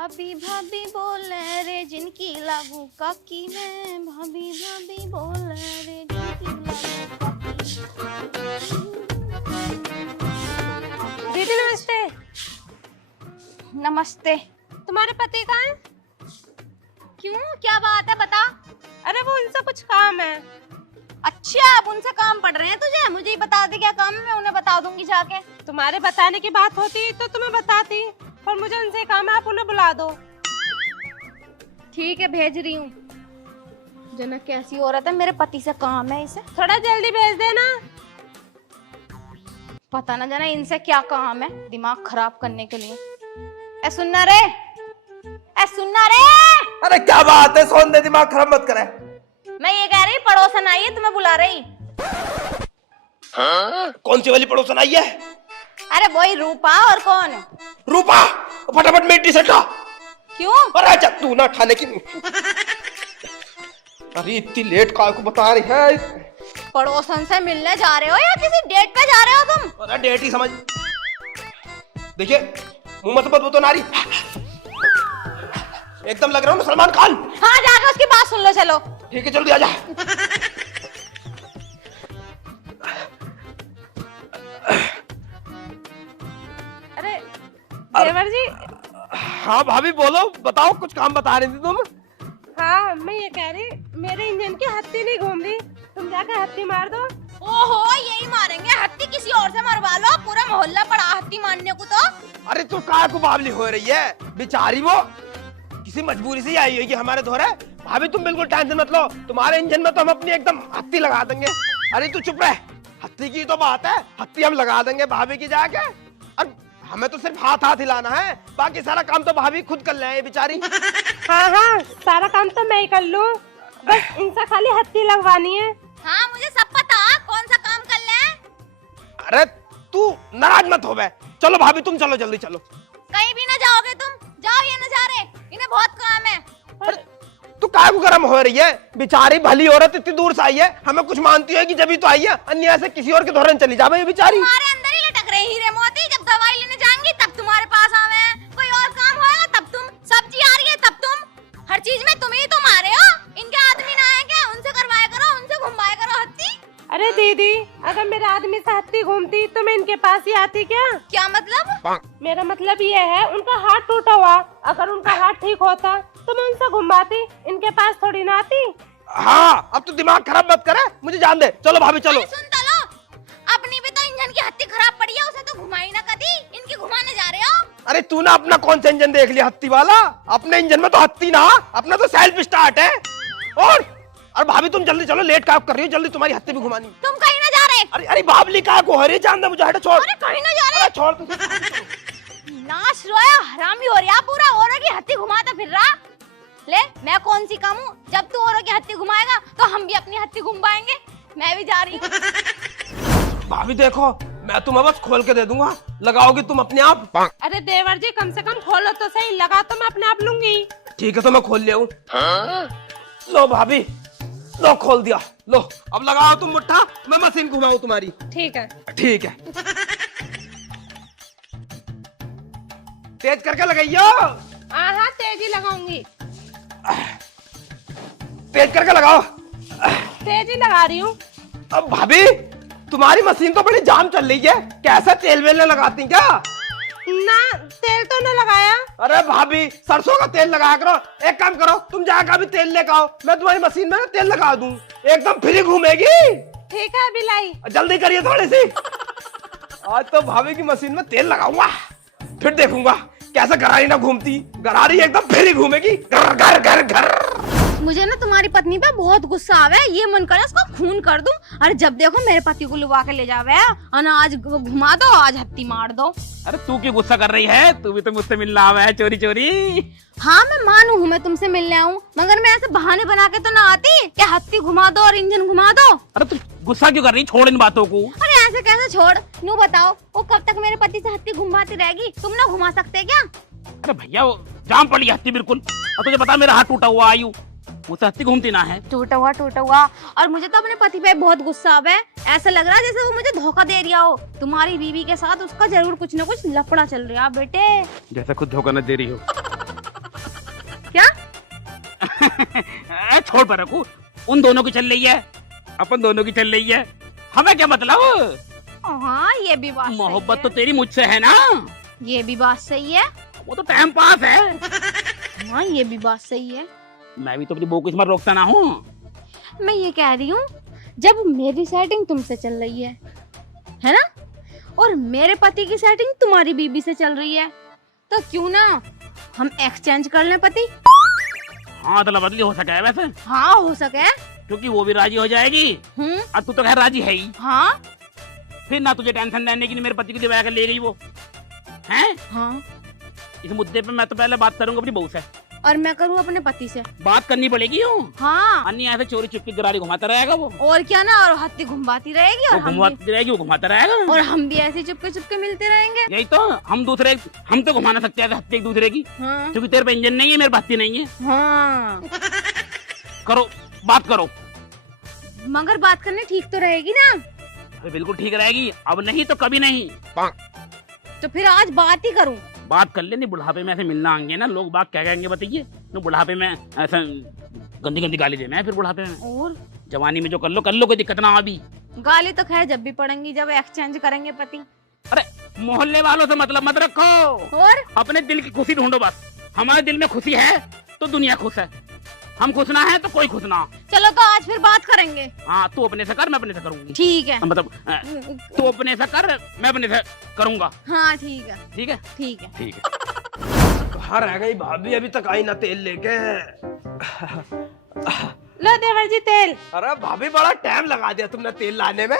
भाभी भाभी बोले रे जिनकी लागू काकी में, भाभी भाभी बोले रे जिनकी लागू काकी। दीदी नमस्ते। नमस्ते। तुम्हारे पति कहाँ है? क्यों, क्या बात है, बता। अरे वो उनसे कुछ काम है। अच्छा, अब उनसे काम पड़ रहे हैं तुझे? मुझे ही बता दे क्या काम है, मैं उन्हें बता दूंगी जाके। तुम्हारे बताने की बात होती तो तुम्हें बताती, पर मुझे उनसे काम है, आप उन्हें बुला दो। ठीक है, भेज रही हूँ। जनक कैसी औरत है, मेरे पति से काम है इसे। थोड़ा जल्दी भेज देना। पता ना जाना इनसे क्या काम है, दिमाग खराब करने के लिए। ए सुनना रे, ए सुनना रे। अरे क्या बात है, सोन दे, दिमाग खराब मत करे। मैं ये कह रही, पड़ोसन आई है, तुम्हें बुला रही। हाँ? कौन सी वाली पड़ोसन आई है? अरे वही रूपा, और कौन? रूपा, फटाफट मेरी टी शर्ट ला। क्यों? अरे अच्छा, तू ना ठाने की। अरे इतनी लेट काय को बता रही है? पड़ोसन से मिलने जा रहे हो या किसी डेट पे जा रहे हो तुम? अरे डेट ही समझ। देखिए, मुंह मत बदबू तो नारी। एकदम लग रहा हूँ सलमान खान। हाँ, जाकर उसकी बात सुन लो, चलो। ठीक है, जल्दी आजा। अरे देवर जी। हाँ भाभी बोलो, बताओ, कुछ काम बता रही थी तुम। हाँ, मैं ये कह रही, मेरे इंजन की हत्ती नहीं घूम रही, तुम जाकर हत्ती मार दो। ओहो, यही मारेंगे? हत्ती किसी और से मरवा लो, पूरा मोहल्ला पड़ा हत्ती मारने को तो। अरे तू काय को बावली हो रही है? बेचारी वो किसी मजबूरी से आई होगी हमारे धोरे। भाभी तुम बिल्कुल टेंशन मत लो, तुम्हारे इंजन में तो हम अपनी एकदम हत्ती लगा देंगे। अरे तू चुप रह, हत्ती की तो बात है, हत्ती हम लगा देंगे भाभी की जाके। और हमें तो सिर्फ हाथ हाथ हिलाना है, बाकी सारा काम तो भाभी खुद कर ले बेचारी। हाँ हाँ, सारा काम तो मैं ही कर लूँ, बस इनसे खाली हत्ती लगवानी है। हाँ, मुझे सब पता, कौन सा काम कर ले। अरे तू नाराज मत हो बे, चलो भाभी तुम चलो, जल्दी चलो। कहीं भी ना जाओगे तुम, जाओ, ये नजारे, इन्हें बहुत काम है। अरे तू काय को गरम हो रही है? बेचारी भली औरत इतनी दूर से आई है, हमें कुछ मानती है कि जब ही तो आई है, अन्य से किसी और के धोरण चली जावे ये बेचारी। तुम्हारे अंदर ही लटक रहे हीरे मोती, जब दवाई लेने जाएंगी तब तुम्हारे पास आवे, कोई और काम होगा तब तुम, सब्जी आ रही है तब तुम, हर चीज में तुम ही तो मारे हो। इनके आदमी ना आए क्या? उनसे करवाया करो, उनसे घुमाया करो हत्ती। अरे दीदी, अगर मेरे आदमी से हत्ती घूमती तो मैं इनके पास ही आती क्या? क्या मतलब? मेरा मतलब ये है, उनका हाथ टूटा हुआ, अगर उनका हाथ ठीक होता तो मैं उनसे घुमाती, इनके पास थोड़ी ना आती। हाँ, अब तो दिमाग खराब मत करे, मुझे जान दे, चलो भाभी चलो। सुन तो लो, अपनी भी तो इंजन की हत्ती खराब पड़ी है, उसे तो घुमाई ना कभी, इनकी घुमाने जा रहे हो। अरे तू ना अपना कौन सा इंजन देख लिया हत्ती वाला? अपने इंजन में तो हत्ती ना, अपना तो सेल्फ स्टार्ट है। और भाभी तुम जल्दी चलो, लेट काम कर रही हो, जल्दी तुम्हारी हत्ती भी घुमानी। तुम कहीं ना जा रहे? अरे अरे बाबली का को हरे जान दे मुझे, हट छोड़। अरे कहीं ना जा रहे? छोड़। नाश रोया, हरामी हो रहा, पूरा औरों की हत्ती घुमाता फिर रहा। ले, मैं कौन सी कम हूँ, जब तू औरों की हत्ती घुमाएगा तो हम भी अपनी हत्ती घुमाएंगे। मैं भी जा रही हूँ। भाभी देखो, मैं तुम्हें बस खोल के दे दूंगा, लगाओगी तुम अपने आप। अरे देवर जी, कम से कम खोलो तो सही, लगा तो मैं अपने आप लूंगी। ठीक है, तो मैं खोल लिया हूँ। लो भाभी, लो खोल दिया, लो अब लगाओ तुम मुट्ठा, मैं मशीन घुमाऊं तुम्हारी। ठीक है। ठीक है, तेज करके लगाइयो। हाँ हाँ, तेजी लगाऊंगी, तेज करके लगाओ। तेजी लगा रही हूँ। अब भाभी तुम्हारी मशीन तो बड़ी जाम चल रही है, कैसा तेल वेल लगाती क्या? ना, तेल तो न लगाया। अरे भाभी, सरसों का तेल लगाया करो। एक काम करो, तुम जाकर अभी तेल लेकर आओ, मैं तुम्हारी मशीन में ना तेल लगा दूं, एकदम फ्री घूमेगी। ठीक है, अभी लाई। जल्दी करिए थोड़ी सी। आज तो भाभी की मशीन में तेल लगाऊंगा, फिर देखूंगा कैसे गरारी ना घूमती, गरारी एकदम फ्री घूमेगी, घर घर घर घर। मुझे ना तुम्हारी पत्नी पे बहुत गुस्सा आवे, ये मन करे उसको खून कर दूं। अरे जब देखो मेरे पति को लुबा के ले जावे, आज घुमा दो, आज हत्ती मार दो। अरे तू क्यों गुस्सा कर रही है? तू भी तो मुझसे मिलना आवा है चोरी चोरी। हाँ, मैं मानू हूँ, मैं तुमसे मिलने आऊँ, मगर मैं ऐसे बहाने बना के तो ना आती कि हत्ती घुमा दो और इंजन घुमा दो। अरे तू गुस्सा क्यों कर रही? छोड़ इन बातों को। अरे ऐसे कैसे छोड़? नू बताओ, वो कब तक मेरे पति से हत्ती घुमाती रहेगी? तुम ना घुमा सकते क्या? अरे भैया, वो जाम पड़ी हत्ती बिल्कुल। और तुझे पता मेरा हाथ टूटा हुआ, आयु मुझसे हत्ती घूमती ना है। टूटा हुआ। और मुझे तो अपने पति पे बहुत गुस्सा आ है, ऐसा लग रहा है जैसे वो मुझे धोखा दे रहा हो। तुम्हारी बीवी के साथ उसका जरूर कुछ न कुछ लफड़ा चल रहा है बेटे। जैसे खुद धोखा न दे रही हो। छोड़ पर रखू, उन दोनों की चल रही है, अपन दोनों की चल रही है, हमें क्या मतलब। हाँ ये भी बात मोहब्बत सही तो तेरी मुझसे है ना, है। ये भी बात सही है। वो तो टाइम पास है। हाँ ये भी बात सही है। मैं भी तो अपनी बहू को इसमें रोकता ना हूँ। मैं ये कह रही हूँ, जब मेरी सेटिंग तुमसे चल रही है ना, और मेरे पति की सेटिंग तुम्हारी बीबी से चल रही है, तो क्यों ना हम एक्सचेंज कर लें पति। हाँ अदला बदली हो सके वैसे, हाँ हो सके। क्योंकि वो भी राजी हो जाएगी और तू तो खैर राजी है ही। हाँ फिर ना तुझे टेंशन लेने की, मेरे पति को दिवा कर ले गई वो हैं। हाँ इस मुद्दे पे मैं तो पहले बात करूंगा अपनी बहू से, और मैं करूँ अपने पति से। बात करनी पड़ेगी यूं। हाँ अन्य ऐसे चोरी चुपके गरारी घुमाता रहेगा वो, और क्या ना, और हत्ती घुमाती रहेगी, और हम भी, घुमाती रहेगी, वो घुमाता रहेगा, और हम भी ऐसे चुपके चुपके मिलते रहेंगे। यही तो। हम तो घुमा ना सकते हैं हत्ती एक दूसरे की, हाँ क्योंकि तेरे पे इंजन नहीं है, मेरे हत्ती नहीं है। हाँ करो बात करो। मगर बात करनी ठीक तो रहेगी ना। अरे बिल्कुल ठीक रहेगी, अब नहीं तो कभी नहीं। तो फिर आज बात ही करूं। बात कर ले, नहीं बुढ़ापे में ऐसे मिलना आएंगे ना लोग, बात क्या कहेंगे बताइए। तो बुढ़ापे में ऐसा गंदी गंदी गाली देना है फिर बुढ़ापे में। और जवानी में जो कर लो, कोई दिक्कत ना अभी। गाली तो खैर जब भी पड़ेंगी, जब एक्सचेंज करेंगे पति। अरे मोहल्ले वालों से मतलब मत रखो, और अपने दिल की खुशी ढूंढो बस। हमारे दिल में खुशी है तो दुनिया खुश है, हम खुश ना है तो कोई खुश ना। चलो तो आज फिर बात करेंगे। हाँ तू अपने से कर, मैं अपने से करूंगी। ठीक है। मतलब तू अपने से कर, मैं अपने से करूंगा। हाँ ठीक है ठीक है ठीक है। ठीक है। कहाँ रह गई भाभी, अभी तक आई ना तेल लेके। लो देवर जी तेल। अरे भाभी बड़ा टाइम लगा दिया तुमने तेल लाने में।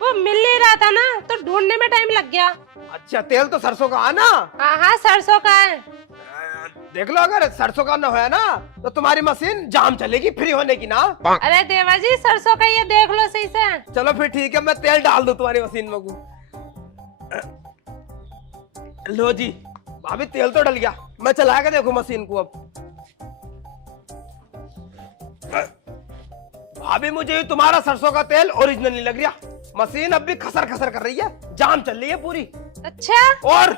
वो मिल नहीं रहा था ना, तो ढूंढने में टाइम लग गया। अच्छा तेल तो सरसों का आना। हाँ सरसों का है। देख लो, अगर सरसों का न होया ना तो तुम्हारी मशीन जाम चलेगी फ्री होने की ना। अरे देवर जी सरसों का ये देख लो सही से। चलो फिर ठीक है, मैं तेल डाल दूं तुम्हारी मशीन में। लो जी भाभी, तेल तो डल गया, मैं चला के देखो मशीन को। अब भाभी मुझे तुम्हारा सरसों का तेल ओरिजिनल नहीं लग रहा, मशीन अब भी खसर खसर कर रही है, जाम चल रही है पूरी। अच्छा और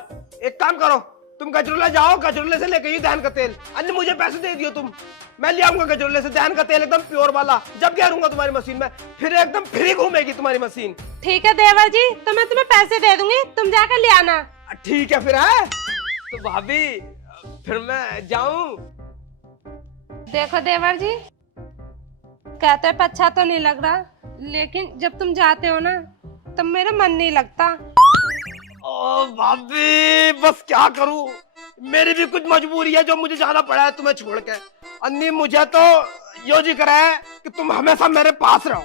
एक काम करो, तुम गजरुला जाओ, गजरुले से लेके दहन का तेल। अन्य मुझे पैसे दे दियो तुम, मैं ले आऊंगा गजरुले से दहन का तेल, एकदम प्योर वाला। जब गिरूंगा तुम्हारी मशीन में, फिर एकदम फ्री घूमेगी तुम्हारी मशीन। ठीक है देवर जी, तो मैं तुम्हें पैसे दे दूंगी, तुम जाकर ले आना। ठीक है फिर है तो भाभी, फिर मैं जाऊं। देखो देवर जी, कहते हैं अच्छा तो नहीं लग रहा, लेकिन जब तुम जाते हो ना तब मेरा मन नहीं लगता। ओ भाभी बस क्या करूं, मेरी भी कुछ मजबूरी है जो मुझे जाना पड़ा है तुम्हें छोड़ के। अन्नी मुझे तो यो जी करा है कि तुम हमेशा मेरे पास रहो।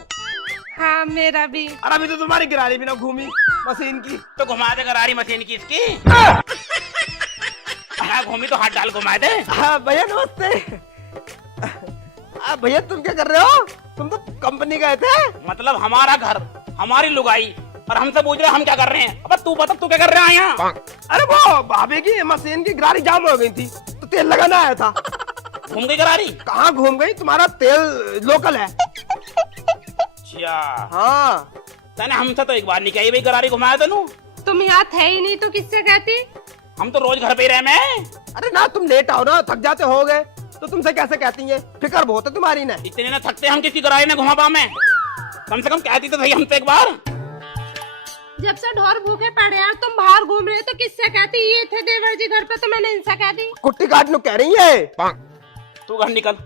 हाँ मेरा भी। और अभी तो तुम्हारी गिरारी भी ना घूमी मशीन की। तो घुमा दे गरारी मशीन की इसकी। हाँ घूमी तो हाथ डाल घुमा दे। हाँ भैया नमस्ते। भैया तुम क्या कर रहे हो, तुम तो कंपनी गए थे। मतलब हमारा घर, हमारी लुगाई, और हमसे पूछ रहे हम क्या कर रहे हैं। अब तू बता तू क्या कर रहा है यहाँ। अरे वो भाभी की मशीन की गिरारी जाम हो गई थी, तो तेल लगाना आया था। घूम गई गरारी। कहाँ घूम गई, तुम्हारा तेल लोकल है। अच्छा हाँ तने हमसे तो एक बार नहीं कही भाई गरारी घुमाया तनु। तुम यहाँ थे ही नहीं तो किससे कहती। हम तो रोज घर पे ही रहे में। अरे ना तुम लेट आओ ना, थक जाते हो गए तो तुमसे कैसे कहती हैं, फिक्र बहुत है तुम्हारी ना। इतने न थकते हम किसकी गरारी ने घुमा पा में, कम से कम कहती तो सही हमसे एक बार। जब से ढोर भूखे पड़े यार, तुम बाहर घूम रहे हो तो किससे कहती। ये थे देवर जी घर पे तो मैंने इनसे कह दी। कुट्टी काटने कह रही है। तू घर निकल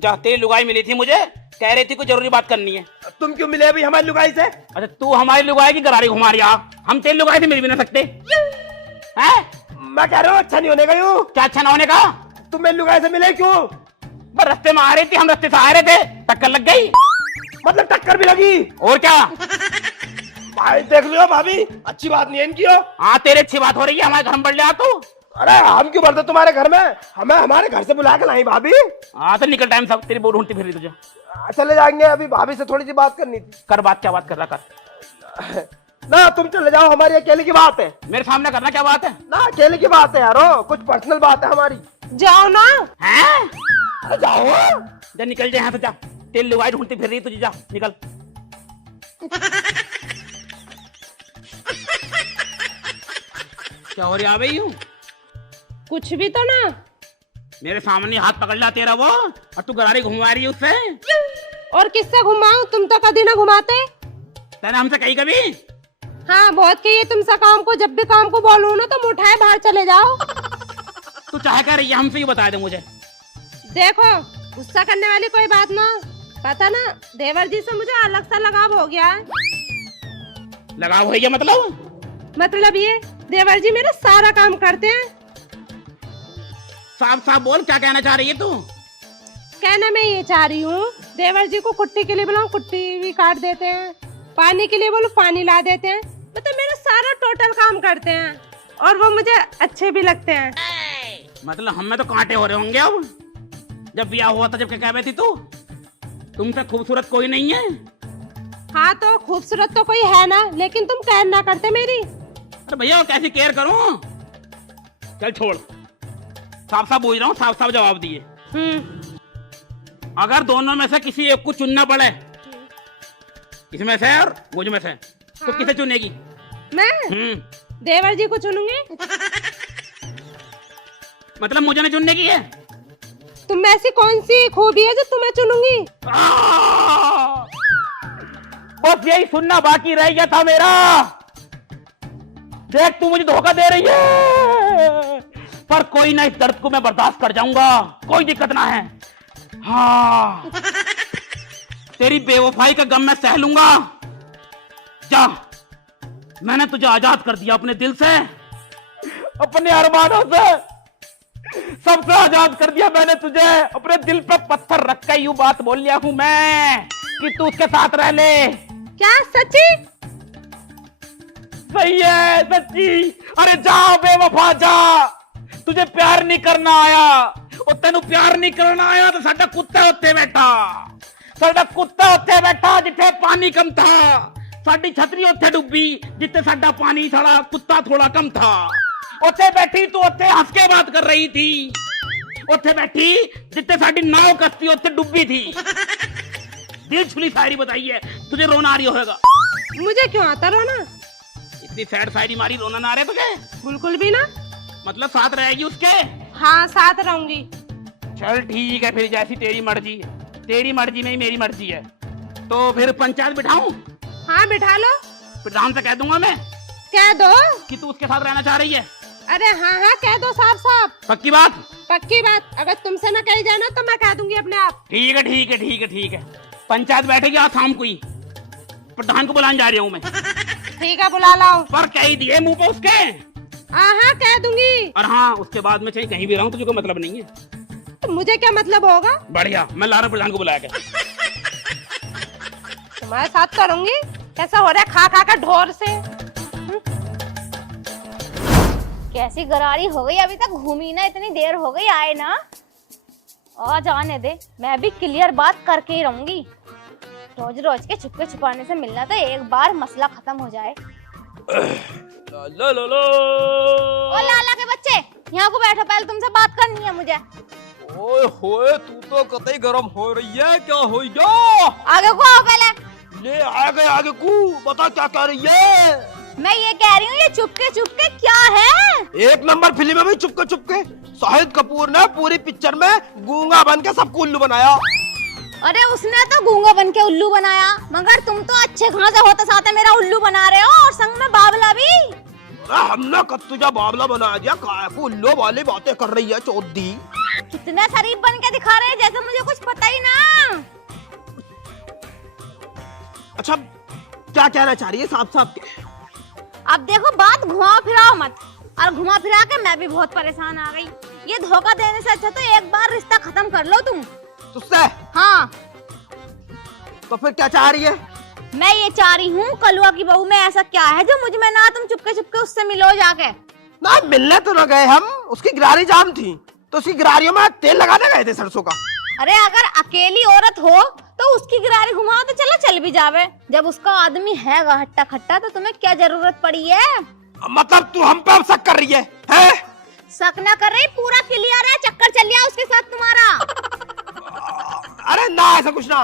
जा, तेरी लुगाई मिली थी मुझे, कह रही थी कोई जरूरी बात करनी है। तुम क्यों मिले अभी हमारी लुगाई से। अच्छा तू हमारी लुगाई की गरारी घुमा रही, हम तेरी लुगाई से मिल भी ना सकते हैं। मैं कह रहा हूँ अच्छा नहीं होने का। यूं क्या अच्छा ना होने का, तुम मेरी लुगाई से मिले क्यों। बस रास्ते में आ रही थी, हम रास्ते से आ रहे थे, टक्कर लग गई। मतलब टक्कर भी लगी। और क्या भाई देख लो भाभी, अच्छी बात नहीं है इनकी। हाँ तेरी अच्छी बात हो रही है, हमारे घर में बढ़ जा तू। अरे हम क्यों बढ़ते तुम्हारे घर में, हमें हमारे घर से बुला के लाई भाभी। हाँ तो निकल टाइम सब, तेरी बहू ढूंढती फिर रही तुझे। चले जाएंगे, अभी भाभी से थोड़ी सी बात करनी थी। कर बात, क्या बात कर रहा कर। ना तुम चले जाओ, हमारी अकेले की बात है। मेरे सामने करना क्या बात है। ना अकेले की बात है यारो, कुछ पर्सनल बात है हमारी। जाओ ना। हैं? अरे जाओ। जा निकल जा यहाँ से, जा तेरी लुगाई ढूंढती फिर रही तुझे, जा निकल। क्या हो रही है भाई यूं। कुछ भी तो ना। मेरे सामने हाथ पकड़ ला तेरा वो, और तू गरारी घुमा रही है उससे। और किससे घुमाऊं? तुम तो कभी ना घुमाते। तेने हमसे कही कभी? हाँ बहुत कहिए तुमसे काम को, जब भी काम को बोलूं ना तुम उठाए बाहर चले जाओ। तू चाहे कर रही है हमसे, ये बता दे मुझे। देखो गुस्सा करने वाली कोई बात ना, पता ना देवर जी से मुझे अलग सा लगाव हो गया है। लगाव है क्या मतलब ये देवर जी मेरा सारा काम करते हैं। साफ साफ बोल, क्या कहना चाह रही है तू? कहना मैं ये चाह रही हूँ, देवर जी को कुट्टी के लिए बुलाऊं, कुट्टी भी काट देते हैं, पानी के लिए बोलो पानी ला देते हैं, मतलब मेरा सारा टोटल काम करते हैं और वो मुझे अच्छे भी लगते हैं। मतलब हमें तो कांटे हो रहे होंगे अब। जब ब्याह हुआ था जब क्या कह रही थी तू, तुमसे खूबसूरत कोई नहीं है। हाँ तो खूबसूरत तो कोई है ना, लेकिन तुम केयर ना करते मेरी। अरे भैया कैसी केयर करूं? चल छोड़, साफ साफ बोल रहा हूँ, साफ साफ जवाब दिए। अगर दोनों में से किसी एक को चुनना पड़े, इसमें से और मुझ में से, तो किसे चुनेगी? मैं देवर जी को चुनूंगी। मतलब मुझे नहीं चुनने की है? तुम में ऐसी कौन सी खूबी है जो तुम्हें चुनूंगी? बस यही सुनना बाकी रह गया था मेरा। देख तू मुझे धोखा दे रही है, पर कोई ना, इस दर्द को मैं बर्दाश्त कर जाऊंगा, कोई दिक्कत ना है। हाँ तेरी बेवफाई का गम मैं सह लूंगा। जा, मैंने तुझे आजाद कर दिया अपने दिल से, अपने अरमानों से, सबसे आजाद कर दिया मैंने तुझे। अपने दिल पे पत्थर रख के यूं बात बोल लिया हूं मैं कि तू उसके साथ रह ले। क्या सच्ची? सही है, सच्ची। अरे जा बेवफा जा, तुझे प्यार नहीं करना आया, और तेनू प्यार नहीं करना आया तो साडा कुत्ता उत्ते बैठा, साडा कुत्ता उत्ते बैठा जिथे पानी कम था, साडी छतरी उत्थे डुब्बी जिथे साडा पानी थोड़ा, कुत्ता थोड़ा कम था। उत्थे बैठी तू, उत्थे हंस के बात कर रही थी, उत्थे बैठी जिथे साडी नाव कश्ती उत्थे डुब्बी थी। दिल छुली शायरी बताई है, तुझे रोना आ रही होगा। मुझे क्यों आता रोना? इतनी सैड शायरी मारी, रोना ना आ रहा तुझे? बिल्कुल भी ना। मतलब साथ रहेगी उसके? हाँ साथ रहूंगी। चल ठीक है फिर, जैसी तेरी मर्जी, तेरी मर्जी में ही मेरी मर्जी है। तो फिर पंचायत बिठाऊं? हाँ बिठा लो। प्रधान से कह दूंगा मैं कह दो कि तू उसके साथ रहना चाह रही है। अरे हाँ हाँ कह दो साफ साफ। पक्की बात? पक्की बात, अगर तुमसे ना कही जाए ना तो मैं कह दूंगी अपने आप। ठीक है ठीक है ठीक है ठीक है, पंचायत बैठेगी आज शाम को ही, प्रधान को बुलाने जा रही हूँ मैं। ठीक है बुला लाओ। पर कह ही दिए मुंह पे उसके। हाँ हाँ कह दूंगी। और हाँ, उसके बाद में चाहे कहीं भी रहूं तुझे कोई मतलब नहीं है। तो मुझे क्या मतलब होगा? बढ़िया, मैं ला रहा हूं प्रधान को बुलाया के। तुम्हारे साथ करूंगी। कैसा हो रहा है खा खा कर ढोर से? कैसी गरारी हो गई, अभी तक घूमी ना, इतनी देर हो गई आए ना। आ जाने दे, मैं भी क्लियर बात करके ही रहूंगी। रोज रोज के छुपके छुपाने से मिलना, तो एक बार मसला खत्म हो जाए। लो लो लो। ओ लाला के बच्चे, यहाँ को बैठो, पहले तुमसे बात करनी है मुझे। ओए होए, तू तो कतई गरम हो रही है, क्या हो गया? आगे को आओ पहले। ले आगे को बता, क्या कह रही है? मैं ये कह रही हूँ, ये चुपके चुपके क्या है? एक नंबर फिल्म है भाई, चुपके चुपके। शाहिद कपूर ने पूरी पिक्चर में गूंगा बन के सबको उल्लू बनाया। अरे उसने तो गूंगा बन के उल्लू बनाया, मगर तुम तो अच्छे खासे होते साथे मेरा उल्लू बना रहे हो, और संग में बाबला भी। अरे हमने कब तुझा बाबला बना दिया, काय को उल्लू वाली बातें कर रही है चौधरी। कितने शरीफ बन के दिखा रहे हैं, जैसे मुझे कुछ पता ही ना। अच्छा क्या कहना चाह रही है साफ साफ? अब देखो, बात घुमाओ फिराओ मत, और घुमा फिरा के मैं भी बहुत परेशान आ गई। ये धोखा देने से अच्छा तो एक बार रिश्ता खत्म कर लो तुम। तुझसे? हाँ। तो फिर क्या चाह रही है? मैं ये चाह रही हूँ, कलुआ की बहू में ऐसा क्या है जो मुझ में ना, तुम चुपके चुपके उससे मिलो जाके। ना मिलने तो ना गए हम, उसकी गिरारी जाम थी, तो उसकी गिरारियों में तेल लगाने गए थे सरसों का। अरे अगर अकेली औरत हो तो उसकी गिरारी घुमाओ तो चलो चल भी जावे, जब उसका आदमी है हट्टा खट्टा तो तुम्हें क्या जरूरत पड़ी है? मतलब तू हम पे अब शक कर रही है? शक ना कर रही, पूरा क्लियर है, चक्कर चल गया उसके साथ तुम्हारा। अरे ना, ऐसा कुछ ना।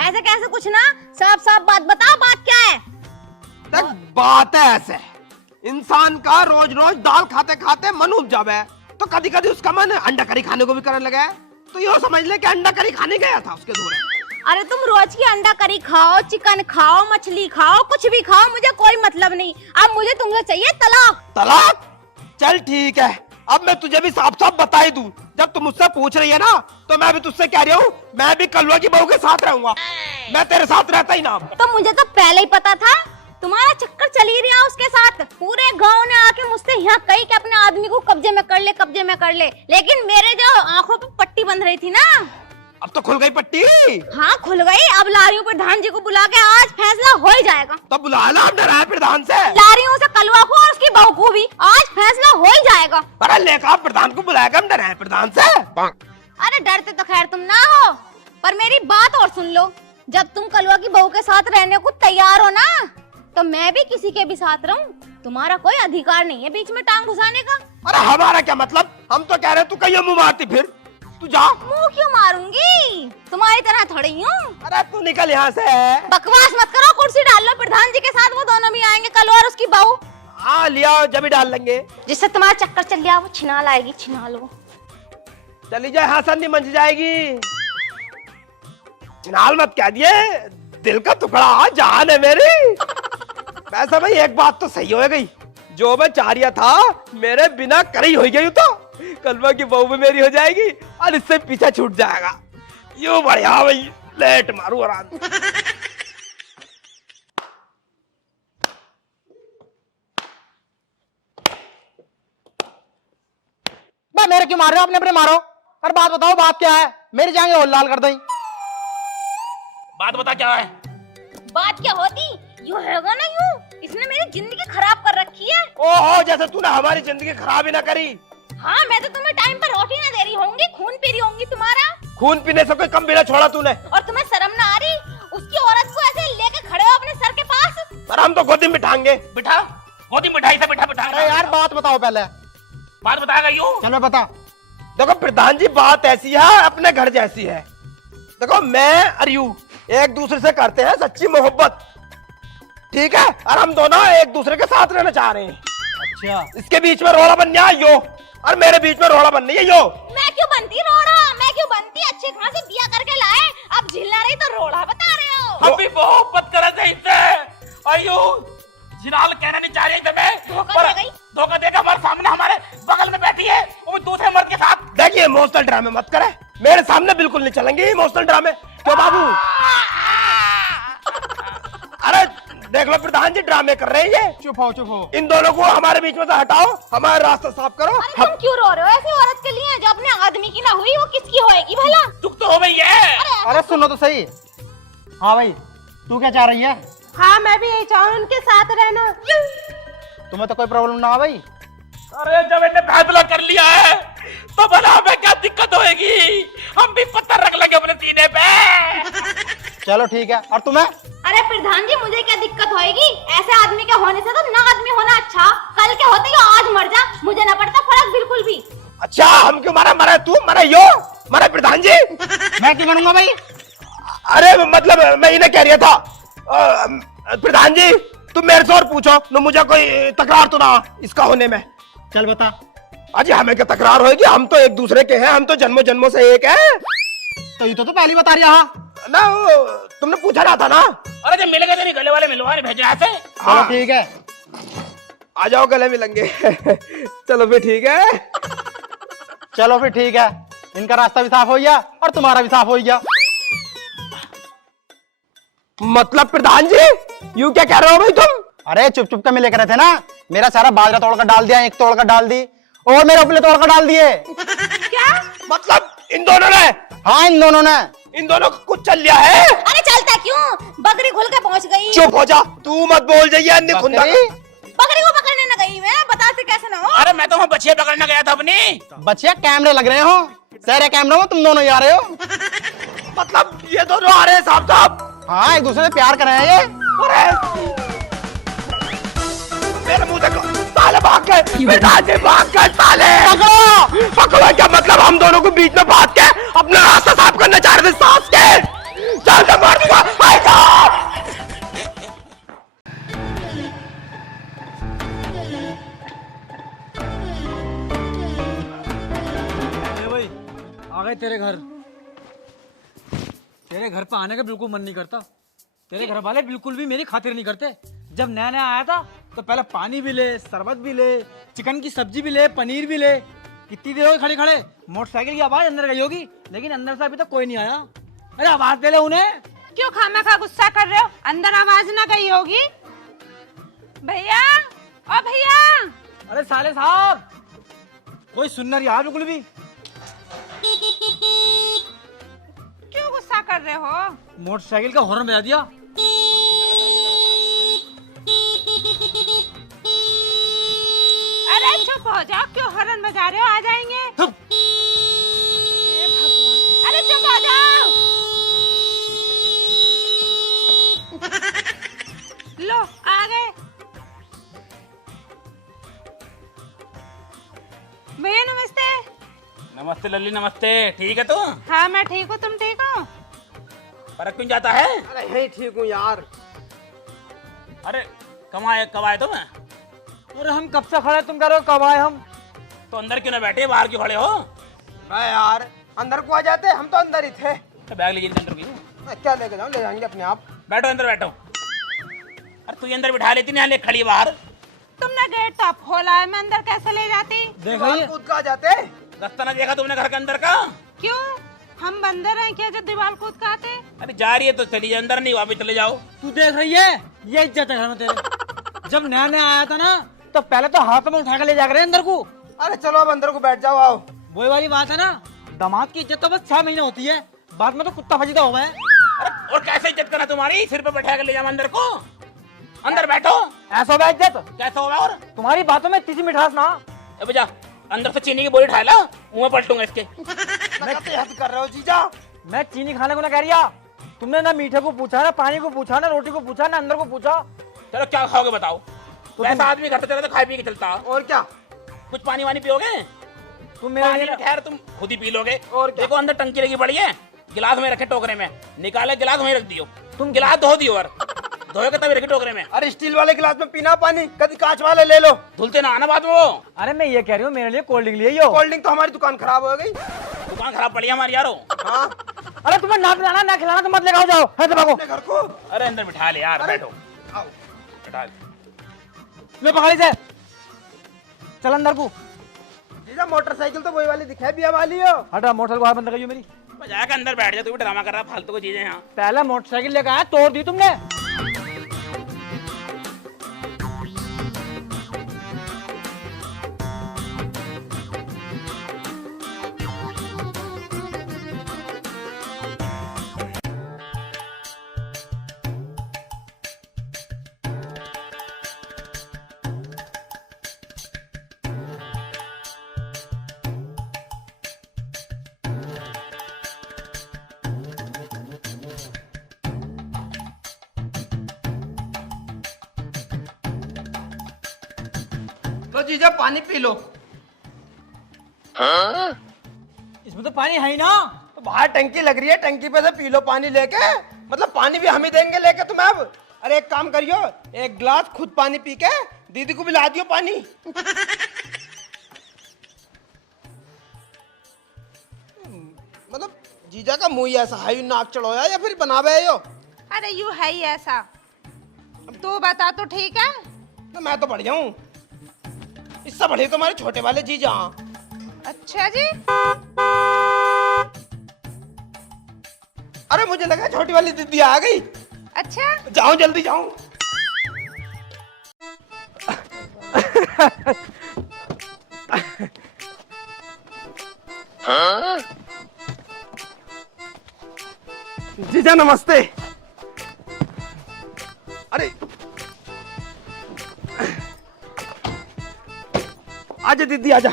ऐसे कैसे कुछ ना, साफ साफ बात बताओ, बात क्या है? देख बात है ऐसे, इंसान का रोज रोज दाल खाते खाते मन उब जावे, तो कभी कभी उसका मन अंडा करी खाने को भी करने लगा है, तो यो समझ ले कि अंडा करी खाने गया था उसके धोरे। अरे तुम रोज की अंडा करी खाओ, चिकन खाओ, मछली खाओ, कुछ भी खाओ, मुझे कोई मतलब नहीं। अब मुझे तुमसे चाहिए तलाक। तलाक? चल ठीक है, अब मैं तुझे भी साफ साफ बता ही दूं, जब तुम मुझसे पूछ रही है ना, तो मैं भी तुझसे कह रही हूँ, मैं भी कलवा की बहू के साथ रहूंगा, मैं तेरे साथ रहता ही ना। तो मुझे तो पहले ही पता था तुम्हारा चक्कर चल ही रहा उसके साथ। पूरे गांव ने आके मुझसे यहाँ कही कि अपने आदमी को कब्जे में कर ले, कब्जे में कर ले, लेकिन मेरे जो आंखों पे पट्टी बंध रही थी ना, अब तो खुल गई पट्टी। हाँ खुल गई। अब ला रही हूँ प्रधान जी को बुला के, आज फैसला हो ही जाएगा। तो बुला ला डरा प्रधान से। ला रही हूँ उसे कलवा को और उसकी बहू को भी, आज फैसला हो ही जाएगा। अरे लेकर प्रधान को बुलाएगा, हम डरा प्रधान से। अरे डरते तो खैर तुम ना हो, पर मेरी बात और सुन लो। जब तुम कलवा की बहू के साथ रहने को तैयार हो ना, तो मैं भी किसी के भी साथ रहूं, तुम्हारा कोई अधिकार नहीं है बीच में टांग घुसाने का। अरे हमारा क्या मतलब, हम तो कह रहे तू कहीं मुंह मारती, फिर तू जा। मुंह क्यों मारूंगी, तुम्हारी तरह थोड़ी हूँ। अरे तू निकल यहाँ से। बकवास मत करो, कुर्सी डाल लो, प्रधान जी के साथ वो दोनों भी आएंगे, कलवा और उसकी बहू। हाँ लिया, जब ही डाल लेंगे। जिससे तुम्हारा चक्कर चल गया वो छिनाल आएगी, छिनाल वो। चली जाए, हाँ संधि मंच जाएगी। छिनाल मत कह दिए, दिल का टुकड़ा जान है मेरी। वैसे भाई एक बात तो सही हो गई, जो मैं चाह रहा था मेरे बिना करी हो गई, तो कलवा की बहू भी मेरी हो जाएगी और इससे पीछे छूट जाएगा। यूं बढ़िया भाई, लेट मारू आराम। मेरे क्यों मार रहे हो, अपने अपने मारो। और बात बताओ, बात क्या है, मेरी जाएंगे और लाल कर दें। बात बता क्या है? बात क्या होती, यूं होगा ना यूं, इसने मेरी जिंदगी खराब कर रखी है। ओहो, जैसे तूने हमारी जिंदगी खराब ही ना करी। हाँ मैं तो तुम्हें टाइम पर रोटी ना दे रही होंगी, खून पी रही होंगी तुम्हारा। खून पीने से कोई कम भी ना छोड़ा तूने। और तुम्हें शर्म ना आ रही, उसकी औरत को ऐसे लेके खड़े हो अपने सर के पास। पर हम तो गोदी में बिठाएंगे। बिठा, गोदी मिठाई से बिठा बिठा। अरे यार बात बताओ पहले। बात बताएगा यूं। चलो बता। देखो प्रधान जी, बात ऐसी है, अपने घर जैसी है। देखो मैं और यू एक दूसरे से करते हैं सच्ची मोहब्बत, ठीक है, और हम दोनों एक दूसरे के साथ रहना चाह रहे हैं। अच्छा, इसके बीच में रोड़ा बन गया यो, और मेरे बीच में रोड़ा बन रही है यो। मैं क्यों बनती रोड़ा, मैं क्यों बनती, अच्छे खासे बिया करके लाए, अब झिल्ला रही तो रोड़ा बता रहे हो। हम भी मोहब्बत कर रहे थे इनसे। अयो जिनाल कहना नहीं चाह रही थी मैं, धोखा दे गई। धोखा देकर हमारे सामने, हमारे बगल में बैठी है वो दूसरे मर्द के साथ। देखिए इमोशनल ड्रामे मत करे, मेरे सामने बिल्कुल नहीं चलेंगे इमोशनल ड्रामे। क्यों बाबू? अरे देख लो प्रधान जी ड्रामे कर रहे हैं ये। चुप हो चुप हो। इन दोनों को हमारे बीच में से हटाओ, हमारा रास्ता साफ करो। अरे तुम क्यों रो रहे हो ऐसी औरत के लिए, जो अपने आदमी की ना हुई वो किसकी होएगी भला। चुप तो हो गई है। अरे सुनो तो सही। हाँ भाई, तू क्या चाह रही है? हाँ मैं भी यही चाहूँ उनके साथ रहना। तुम्हें तो कोई प्रॉब्लम ना हो भाई? अरे जब इन्हें फैसला कर लिया है तो भला हमें क्या दिक्कत होएगी, हम भी पत्थर रख लेंगे अपने सीने पे। चलो ठीक है, और तुम्हें? अरे प्रधान जी मुझे क्या दिक्कत होएगी, ऐसे आदमी के होने से तो ना आदमी होना अच्छा। कल के होते ही आज मर जा, मुझे ना पड़ता फर्क बिल्कुल भी। अच्छा हम क्यों मारा, मरे तू, मरे यो, मरे प्रधान जी। मैं क्यों बनूंगा भाई? अरे मतलब मैं इन्हें कह रहा था, प्रधान जी तुम मेरे से और पूछो न, मुझे कोई तकरार तो ना इसका होने में। चल बता। अजी हमें क्या तकरार होगी, हम तो एक दूसरे के हैं, हम तो जन्मों जन्मों से एक हैं। तो ये तो पहली बता रही है। ना तुमने पूछा ना था ना। अरे जब मिलेगा तो नहीं, गले वाले मिलवाने भेजे यहाँ से। चलो ठीक है, आ जाओ गले मिलेंगे। चलो फिर ठीक है। चलो फिर ठीक है, इनका रास्ता भी साफ हो गया और तुम्हारा भी साफ हो गया। मतलब प्रधान जी यूं क्या कह रहे हो भाई तुम? अरे चुप चुप के मिले करे थे ना, मेरा सारा बाजरा तोड़कर डाल दिया, एक तोड़कर डाल दी और मेरे उपले तोड़कर डाल दिए। क्या मतलब इन दोनों ने? हाँ इन दोनों ने। इन दोनों को कुछ चल लिया है। अरे चलता क्यों, बकरी खुल के पहुंच गई। चुप हो जा, तू मत बोल जाइए अन्य खुंदा। बकरी को पकड़ने न गई मैं, बताते कैसे ना हो। अरे मैं तो वहाँ बच्चे पकड़ने गया था अपनी। बच्चिया कैमरे लग रहे हो, सारे कैमरे में तुम दोनों ही आ रहे हो। मतलब ये दोनों आ रहे हैं साहब साहब? हाँ एक दूसरे से प्यार कर रहे हैं ये। अरे मेरे मुंह से साले भाग गए, प्रधान जी भाग गए साले। पकड़ो पकड़ो, क्या मतलब हम दोनों को बीच में बात के अपना रास्ता साफ करना चाह रहे थे सांस के। चल तो मार दूंगा। आ गए तेरे घर। तेरे घर पे आने का बिल्कुल मन नहीं करता। तेरे घर वाले बिल्कुल भी मेरी खातिर नहीं करते। जब नया नया आया था तो पहले पानी भी ले, शरबत भी ले, चिकन की सब्जी भी ले, पनीर भी ले। कितनी देर हो गई खड़े खड़े। मोटरसाइकिल की आवाज अंदर गई होगी, लेकिन अंदर से अभी तक कोई नहीं आया। अरे आवाज दे ले उन्हें। क्यों खामखा गुस्सा कर रहे हो? अंदर आवाज ना गई होगी। भैया, ओ भैया। अरे साले साहब, कोई सुन नहीं रहा बिल्कुल भी। क्यों गुस्सा कर रहे हो? मोटरसाइकिल का हॉर्न बजा दिया। अरे चुप हो जाओ, क्यों हॉर्न बजा रहे हो? आ जाएंगे। हे भगवान। अरे चुप हो जाओ। लो आ गए। भैया नमस्ते। नमस्ते लल्ली, नमस्ते। ठीक है तू? हाँ मैं ठीक हूँ, तुम ठीक हो? फर्क क्यों जाता है? अरे यही ठीक हूँ यार। अरे कब आए तुम? अरे हम कब से खड़े, तुम कह रहे हो कब आए हम? तो अंदर क्यों ना बैठे, बाहर क्यों खड़े हो? मैं यार अंदर को आ जाते, हम तो अंदर ही थे। तो बैग लीजिए अंदर की। मैं क्या लेके जाऊँ, ले जाएंगे अपने आप। बैठो अंदर बैठो। अरे तू अंदर बिठा लेती ना, ले खड़ी बाहर। तुमने गेट तो खोला है, मैं अंदर कैसे ले जाती? देख बाहर रही कूद का आ जाते। रास्ता ना देखा तुमने घर के अंदर का? क्यों, हम बंदर हैं क्या जो दीवार कूद के आते? अरे जा रही है तो चली जाए, अंदर नहीं वापस चले जाओ। तू देख रही है, ये इज्जत है घर में तेरे। जब नया नया आया था ना तो पहले तो हाथ में उठा के ले जा रहे अंदर को। अरे चलो अब अंदर को बैठ जाओ, आओ। वही वाली बात है ना, दामाद की इज्जत तो बस 6 महीने होती है, बाद में तो कुत्ता फजीदा हुआ है। अरे और कैसे इज्जत करना तुम्हारी, सिर पे बैठा के ले जाओ अंदर को। अंदर बैठो। ऐसा होगा इज्जत? कैसा होगा? और तुम्हारी बातों में इतनी सी मिठास ना। ए बजा, अंदर से चीनी की बोरी उठा ला, मुंह में पलटूंगा इसके। हद कर रहे हो जीजा। मैं चीनी खाने को ना कह रिया। तुमने ना मीठे को पूछा, ना पानी को पूछा, ना रोटी को पूछा, ना अंदर को पूछा। चलो क्या खाओगे बताओ? तो ऐसा आदमी घर से चला तो खाए पी के चलता। और क्या? कुछ पानी वानी पियोगे? तुम मेरे पानी लिए तो खैर तुम खुद ही पी लोगे। और क्या? देखो अंदर टंकी लगी पड़ी है, गिलास में रखे टोकरे में, निकाले गिलास वहीं रख दियो। तुम गिलास धो दियो और धोए के तभी रखे टोकरे में। अरे स्टील वाले गिलास में पीना पानी, कभी कांच वाले ले लो। धुलते ना आना बाद में वो। अरे मैं ये कह रही हूँ मेरे लिए कोल्ड ड्रिंक ले यो। कोल्ड ड्रिंक तो हमारी दुकान खराब हो गई। दुकान खराब पड़ी है हमारी यारो। हाँ, अरे तुम्हें ना पिलाना ना खिलाना तो मत लेकर जाओ। है तो भागो। अपने घर को। अरे अंदर बिठा ले यार, अरे, बैठो। आओ। बिठा ले। लो पकड़ी से चल अंदर को। जीजा मोटरसाइकिल तो वही वाली दिखाई, बिया वाली हो। हटा मोटरसाइकिल बाहर बंद करियो मेरी। बजा के अंदर बैठ जा, तू भी ड्रामा कर रहा फालतू की चीजें यहाँ। पहले मोटरसाइकिल लेकर आया, तोड़ दी तुमने। लो जीजा पानी पी लो। इसमें तो पानी है ही ना। तो बाहर टंकी लग रही है, टंकी पे से पी लो पानी लेके। मतलब पानी भी हम ही देंगे लेके तुम्हें अब। अरे एक काम करियो, एक गिलास खुद पानी पी के दीदी को भी ला दियो पानी। मतलब जीजा का मुंह ही ऐसा है, नाक चढ़ोया या फिर बनावे यो? अरे यू है ही ऐसा। अब तू बता तो ठीक है। तो मैं तो बढ़िया हूँ, इससे बढ़िया तो हमारे छोटे वाले जीजा। अच्छा जी। अरे मुझे लगा छोटी वाली दीदी आ गई। अच्छा जाओ जल्दी जाओ। जीजा नमस्ते। अरे आजा दीदी आजा।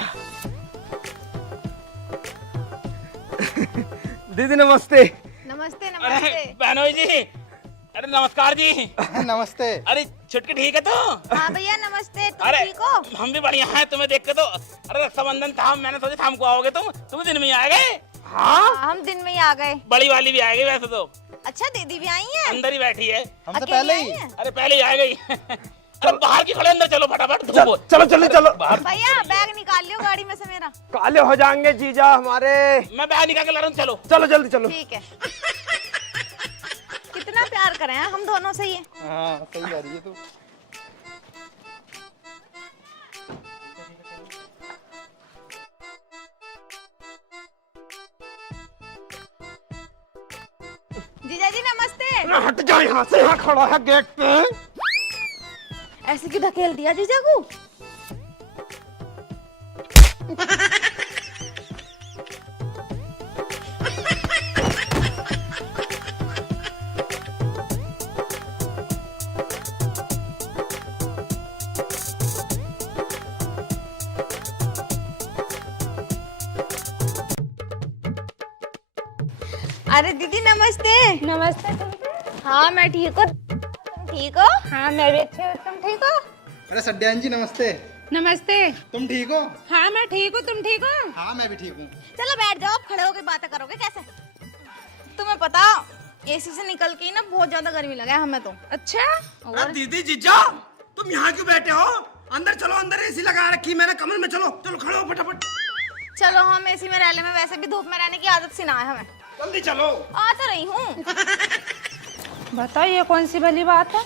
दीदी नमस्ते। नमस्ते अरे नमस्ते। बहनोई जी, अरे नमस्कार जी। नमस्ते। अरे छुटकी ठीक है तो? हाँ भैया नमस्ते, तुम अरे ठीक हो? हम भी बढ़िया हैं, तुम्हें देख के तो। अरे रक्षाबंधन था, मैंने सोचा शाम को आओगे तुम दिन में ही आ गए। हाँ हम दिन में ही आ गए। बड़ी वाली भी आ गई वैसे तो, अच्छा दीदी भी आई हैं? अंदर ही बैठी है। हमसे अकेली पहले आई ही। हैं? अरे पहले ही आ गई। अरे बाहर की खड़े, अंदर चलो फटाफट। चलो चलो चलो चलो। भैया बैग निकाल लियो गाड़ी में से मेरा। काले हो जाएंगे जीजा हमारे। मैं बैग निकाल के ला रहा हूँ, चलो। चलो जल्दी चलो। ठीक है। कितना प्यार करें हम दोनों से ये। हाँ सही कह रही है तू। जीजा जी नमस्ते। ना हट जाओ यहाँ से, यहाँ खड़ा है गेट पे। ऐसे क्यों धकेल दिया जीजा को? अरे दीदी नमस्ते। नमस्ते। तुम हाँ मैं ठीक हूँ, तुम ठीक हो? हाँ मैं भी अच्छी हूँ, तुम ठीक हो? अरे सड्यान जी नमस्ते। नमस्ते। तुम ठीक हो? हाँ मैं ठीक हूँ, तुम ठीक हो? हाँ मैं भी ठीक हूँ। चलो बैठ जाओ, आप खड़े होकर बातें करोगे कैसे? तुम्हें पता एसी से निकल के ही ना बहुत ज्यादा गर्मी लगा है हमें तो। अच्छा। अरे दीदी जीजा तुम यहाँ क्यों बैठे हो? अंदर चलो, अंदर एसी लगा रखी मैंने कमरे में। चलो चलो खड़े हो फटाफट। चलो हम एसी में रह ले, में वैसे भी धूप में रहने की आदत सी ना है हमें। जल्दी चलो। आ तो रही हूँ। बताओ ये कौन सी भली बात है?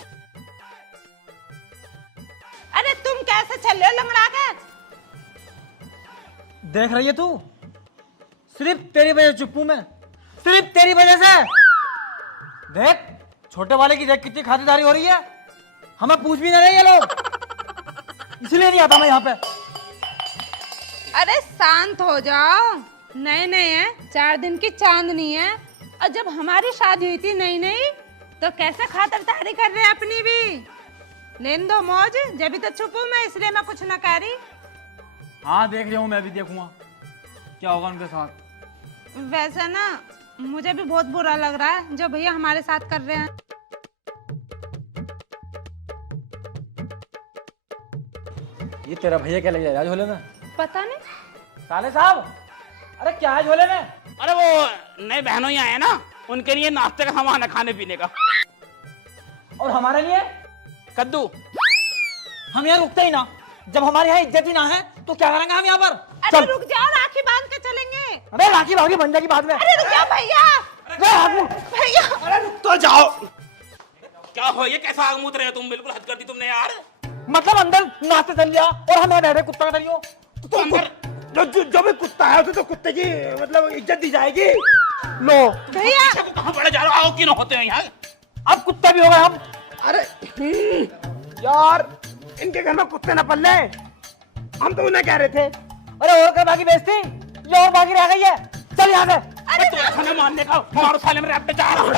अरे तुम कैसे चल रहे हो लंगड़ा के? देख रही है तू, सिर्फ तेरी वजह से चुप हूं मैं, सिर्फ तेरी वजह से। देख छोटे वाले की देख कितनी खातिरदारी हो रही है, हमें पूछ भी ना रहे ये लोग, इसलिए नहीं आता मैं यहाँ पे। अरे शांत हो जाओ, नए नए है, 4 दिन की चांदनी है। और जब हमारी शादी हुई थी नई नई तो कैसे खातिरदारी कर रहे हैं अपनी भी। लेन दो मौज, जब भी तो छुप हूं मैं, इसलिए मैं कुछ ना कह रही। हाँ देख रही हूँ, मैं भी देखूंगा क्या होगा उनके साथ। वैसे ना मुझे भी बहुत बुरा लग रहा है जो भैया हमारे साथ कर रहे हैं। ये तेरा भैया क्या लग जाएगा झोले में? पता नहीं। साले साहब, अरे क्या है झोले में? अरे वो नए बहनों ही आए हैं ना, उनके लिए नाश्ते का सामान है, खाने पीने का। और हमारे लिए कद्दू। हम यहाँ रुकते ही ना, जब हमारे यहाँ इज्जत ही ना है तो क्या करेंगे हम यहाँ पर? अरे रुक जाओ, राखी बांध के चलेंगे। अरे राखी भागी बन जाएगी बाद में। अरे रुक जाओ भैया। भैया अरे रुक तो जाओ। क्या हो, ये कैसा आग मूत रहे हो तुम? बिल्कुल हद कर दी तुमने यार। मतलब अंदर नाश्ते चल लिया और हमें बैठे कुत्ता का तरियो। तो अंदर जो भी कुत्ता है उसे तो कुत्ते की मतलब इज्जत दी जाएगी। लो भैया पीछे को कहाँ पड़े जा रहे हो? आओ क्यों ना होते हैं यार? अब कुत्ता भी हो गए हम। अरे यार इनके घर में कुत्ते न पल रहे, हम तो उन्हें कह रहे थे। अरे और कर बाकी बेइज्जती, ये और बाकी रह गई है। चल यहाँ से। अरे तो ऐसा ना मानने का, मारो साले मेरे अपने जा रहा हूँ। अरे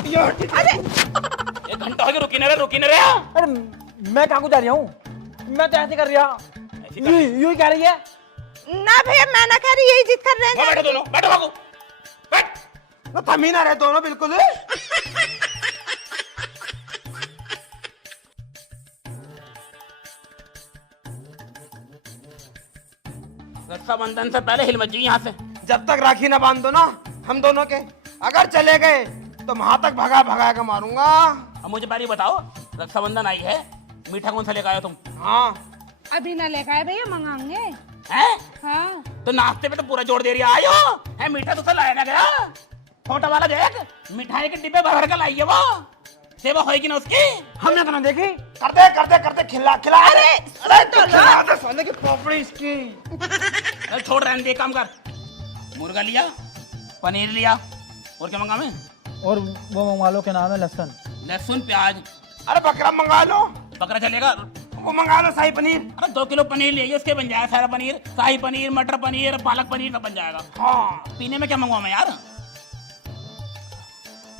1 घंटा हो गया, रुकी न रहे। अरे मैं कहाँ को जा रही हूँ, मैं तो ऐसे कर रही हूँ, यूं ही कह रही है। ना भैया मैं ना कह रही, यही जिद कर रहे हैं। बैठो दोनों, बैठो भागो, बैठ। तो थम ही ना रहे दोनों बिल्कुल। रक्षाबंधन से पहले हिल मत जाइए यहाँ से। जब तक राखी ना बांध दो ना हम दोनों के, अगर चले गए तो वहां तक भगा के मारूंगा। अब मुझे पहले बताओ, रक्षाबंधन आई है, मीठा कौन सा लेकर आए हो तुम? हाँ अभी ना लेकर आए भैया, मंगाएंगे। हैं? हाँ तो नाश्ते में तो पूरा जोड़ दे रही है। आयो है, मीठा तो लाया ना गया। छोटा वाला देख, मिठाई के डिब्बे भर कर लाई है वो। सेवा होगी ना उसकी। हमने तो ना देखी। करते खिला। अरे तो खिला दे साले की खोपड़ी इसकी। अरे छोड़, रहने दे, काम कर। मुर्गा लिया, पनीर लिया, और क्या मंगा मैं? और वो मंगवा लो, क्या नाम है, लहसुन प्याज। अरे बकरा मंगा लो। बकरा चलेगा? वो मंगा लो शाही पनीर। अरे 2 किलो पनीर ले, उसके बन जाएगा सारा पनीर। शाही पनीर, मटर पनीर, पालक पनीर सब बन जाएगा। हाँ पीने में क्या मंगवा मैं यार?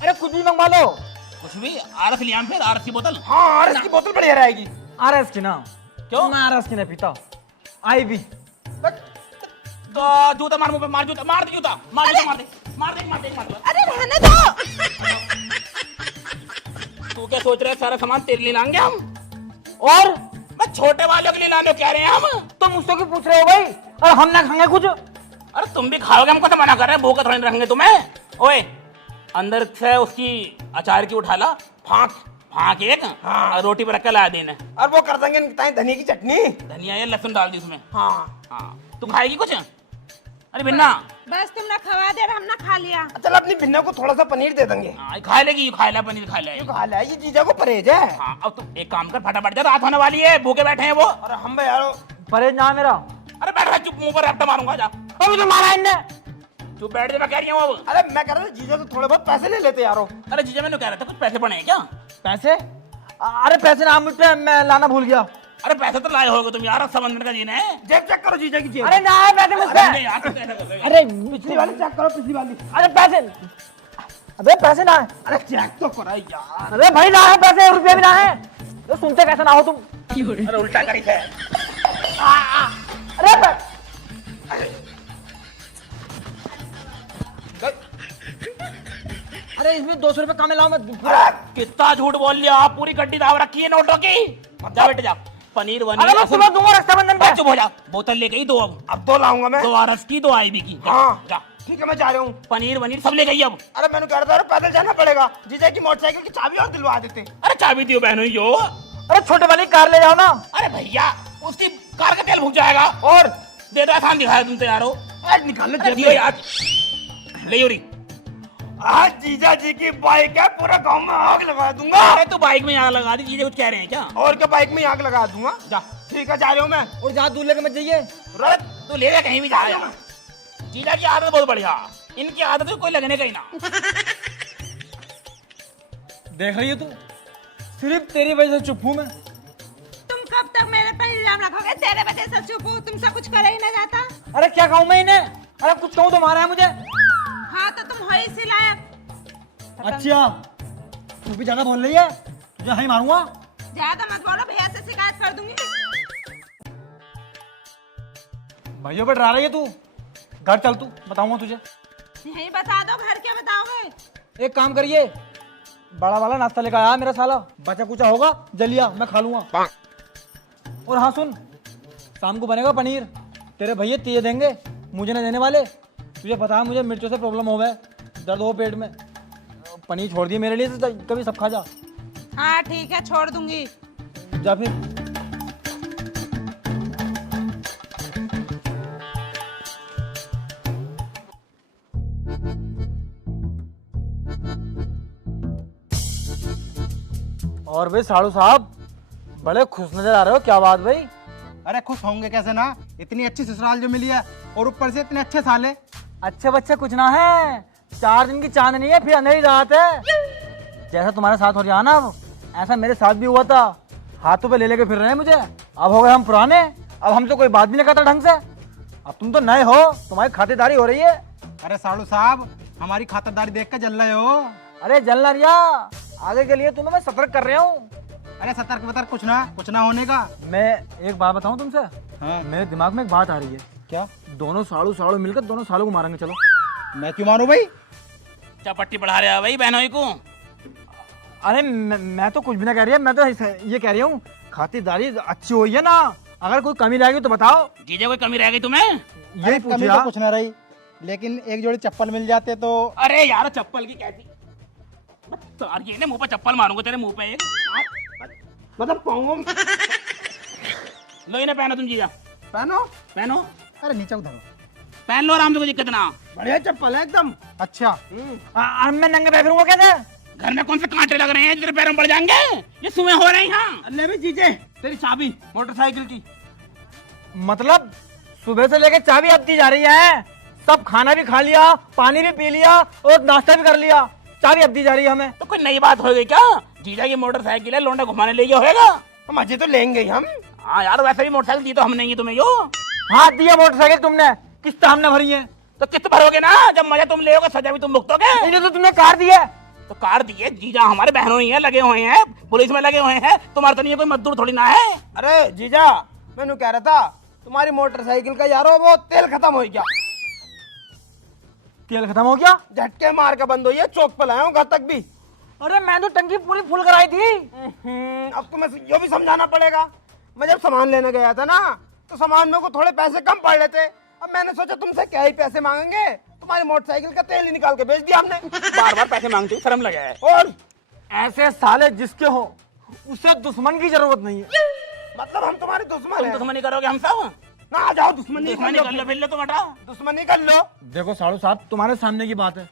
अरे कुछ भी मंगवा लो। कुछ भी। आरस लिया हम, फिर आरस की बोतल। हाँ और इसकी बोतल बढ़िया रहेगी। आरएस की ना। क्यों? मैं आरएस की नहीं पीता, आईवी। तो जूता मार मुंह पे, मार जूता, मार दे जूता, मार दे। अरे रहने दो। तू क्या सोच रहा है, सारा सामान तेरे लिए लाएंगे हम? और मैं छोटे वालों के लिए लाने कह रहे हैं हम। तुम मुझसे क्यों पूछ रहे हो भाई? और हम ना खाएंगे कुछ? अरे तुम भी खाओगे, हमको तो मना कर रहे हैं, भूखा थोड़ी रखेंगे तुम्हें। ओए अंदर से उसकी अचार की उठा ला, फाँक हाँ केक और रोटी पर रख के ला देना। और वो कर देंगे धनिया की चटनी। धनिया या लहसुन डाल दी उसमें। हाँ हाँ तू खाएगी कुछ? अरे बिन्ना बस तुमने खवा दे हम ना खा लिया। चल अपनी भिन्ना को थोड़ा सा पनीर दे देंगे। हाँ खा लेगी, खा ले पनीर खा ले। ये खा ले, ये जीजा को परहेज है। हाँ अब तुम एक काम कर, फटाफट जा, रात होने वाली है, भूखे बैठे हैं वो। अरे हम भाई यारो परहेज ना मेरा। अरे बैठ रहा, चुप, मुंह पर रैप्टा मारूंगा, जा। अभी तो मारा इनने। चुप बैठ जा, मैं कह रही हूँ अब। अरे मैं कह रहा था जीजा तो थोड़े बहुत पैसे ले लेते यारो। अरे जीजा मैंने कह रहा था कुछ पैसे पड़े हैं क्या? पैसे? अरे पैसे ना मुझ पे, मैं लाना भूल गया। अरे पैसे तो लाए होगे तुम यार, सब अंदर का जीना है। जेब चेक करो जीजा की जेब। अरे ना है पैसे मुझ पे। अरे यार, तुम कैसे कर रहे हो? अरे पिछली वाली चेक करो, पिछली वाली। अरे पैसे, अबे पैसे ना है। अरे चेक तो करो यार। अरे भाई ना है पैसे, रुपये भी ना है। तो सुनते कैसे ना हो तुम? अरे उल्टा करी है। अरे अरे इसमें 200 रुपए कम लाओ मत। कितना झूठ बोल लिया आप, पूरी गड्डी दाव रखी है नोटों की। जा बेटे जा, पनीर वनीर। अरे मैं सुबह दूंगा रक्षाबंधन पे। चुप हो जा, बोतल लेके ही दो अब दो लाऊंगा मैं। 2 आरस की, 2 आईबी की। जा, हाँ जा, ठीक है मैं जा रहा हूँ। पनीर वनीर सब ले गई अब। अरे मैंने कह रहा था पैदल जाना पड़ेगा, जीजा की मोटरसाइकिल की चाबी और दिलवा देते। अरे चाबी दियो बहनों जो। अरे छोटे वाली कार ले जाओ ना। अरे भैया उसकी कार का तेल भूख जाएगा। और दे दो, आसान दिखाया तुम तो यारो। अरे निकालने अरे दियो यार, ले योरी। आज जीजा जी की बाइक है, पूरा गांव में आग लगा दूंगा। अरे तू बाइक में यहाँ लगा दी, चीजें कुछ कह रहे हैं क्या? और क्या बाइक में आग लगा दूंगा। जा, ठीक है जा रहा हूँ मैं। और जहाँ दूर लेके मत जाइए। रत तू ले जा कहीं भी जा यार। जीजा की आदत बहुत बढ़िया, इनकी आदत है कोई लगने का ही ना। देख रही है तू, सिर्फ तेरी वजह से चुप हूँ मैं। तुम कब तक मेरे पर इल्जाम रखोगे? तेरे वजह से चुप हूँ, तुमसे कुछ कर ही ना जाता। अरे क्या कहूँ मैं इन्हें? अरे कुछ कहूँ तो मारा है मुझे। हाँ तो तुम हो इसी लायक। अच्छा तू भी ज्यादा बोल रही है, तुझे ही मारूंगा। ज्यादा मत बोलो, भैया से शिकायत कर दूंगी। भाइयों पे डरा रही है तू। घर चल, तू बताऊंगा तुझे। यही बता दो, घर क्या बताओगे? एक काम करिए, बड़ा वाला नाश्ता लेकर आया मेरा साला, बचा कुचा होगा जलिया मैं खा लूंगा। और हाँ सुन, शाम को बनेगा पनीर, तेरे भैया तिये देंगे, मुझे नहीं देने वाले। तुझे पता है मुझे मिर्चों से प्रॉब्लम हो गया, दर्द हो पेट में। पनीर छोड़ दिए मेरे लिए, तो कभी सब खा जा। हाँ ठीक है, छोड़ दूंगी। जा फिर। और भाई साड़ू साहब बड़े खुश नजर आ रहे हो, क्या बात भाई? अरे खुश होंगे कैसे ना, इतनी अच्छी ससुराल जो मिली है और ऊपर से इतने अच्छे साले। अच्छे बच्चे कुछ ना है, 4 दिन की चांदनी है, फिर अंधेरी रात है। जैसा तुम्हारे साथ हो रहा ना अब, ऐसा मेरे साथ भी हुआ था। हाथों पे ले लेके फिर रहे हैं मुझे। अब हो गए हम पुराने, अब हमसे कोई बात भी नहीं करता ढंग से। अब तुम तो नए हो, तुम्हारी खातिरदारी हो रही है। अरे साड़ू साहब, हमारी खातिरदारी देख कर जल रहे हो। अरे जलना रिया, आगे के लिए तुम्हें मैं सतर्क कर रहा हूँ। अरे सतर्क वतर्क कुछ ना होने का। मैं एक बात बताऊँ तुमसे, हाँ। मेरे दिमाग में एक बात आ रही है। क्या? दोनों साड़ू साड़ू मिलकर दोनों सालों को मारेंगे, चलो। मैं क्यों मारूं भाई? क्या पट्टी बढ़ा रहे हो भाई बहनों को? अरे मैं तो कुछ भी ना कह रही है, मैं तो ये कह रही हूँ खातिरदारी अच्छी हुई है ना। अगर कोई कमी रहेगी तो बताओ। जीजे कोई कमी रह गई तुम्हें? यही कमी पूछिया। तो कुछ ना रही, लेकिन एक जोड़ी चप्पल मिल जाते तो। अरे यार चप्पल की कैसी तो यार, ये ना मुंह पे चप्पल मारूंगा तेरे मुंह पे एक। मतलब पाऊंगा। लो इन्हें पहनो तुम जीजा, पहनो। पहनो, अरे नीचे उधरो। पहन लो आराम से, कोई दिक्कत ना। बढ़िया चप्पल है एकदम। अच्छा मैं नंगे पैर फिरूंगा कैसे? घर में कौन से कांटे लग रहे हैं तेरे पैरों में पड़ जाएंगे? ये सुबह हो रही हैं। ले भी जीजे तेरी चाबी मोटरसाइकिल की। मतलब सुबह से लेके चाबी अब दी जा रही है, सब खाना भी खा लिया, पानी भी पी लिया और नाश्ता भी कर लिया, चाबी अब दी जा रही है हमें। तो कोई नई बात हो गई क्या? जीजा की मोटरसाइकिल है, लौंडा घुमाने ले गया होगा। मजे तो लेंगे ही हम। हाँ यार, वैसे भी मोटरसाइकिल दी तो हम नहीं है तुम्हें यो। हाथ दिया मोटरसाइकिल तुमने, किस्त हमने भरी है। तो किस्त भरोगे ना, जब मजा तुम ले सजा भी तुम भुगतोगे। इन्हें तो तुमने कार दी है। तो कार दिए, जीजा हमारे बहनों ही है, लगे हुए हैं, पुलिस में लगे हुए हैं, तुम्हारा तो नहीं है, कोई मजदूर थोड़ी ना है। अरे जीजा मैंने कह रहा था तुम्हारी मोटरसाइकिल का यारो वो तेल खत्म हो गया। तेल खत्म हो गया? झटके मार के बंद हुई है, चौक पर लाया हूँ घर तक भी। अरे मैं तो टंकी पूरी फुल कराई थी। अब तुम्हें यो भी समझाना पड़ेगा। मैं जब सामान लेने गया था ना, तो सामान में को थोड़े पैसे कम पड़ रहे थे। अब मैंने सोचा तुमसे क्या ही पैसे मांगेंगे, तुम्हारी मोटरसाइकिल का तेल ही निकाल के बेच दिया हमने। बार बार पैसे मांगते हो, शर्म लगा है। और ऐसे साले जिसके हो उसे दुश्मन की जरूरत नहीं है। मतलब हम तुम्हारे दुश्मन तुम हैं। दुश्मनी करोगे हम सब? ना आ जाओ, दुश्मनी दुश्मनी कर लो, फिर लो तुम हटाओ। दुश्मनी कर लो। देखो साड़ू साहब, तुम्हारे सामने की बात है,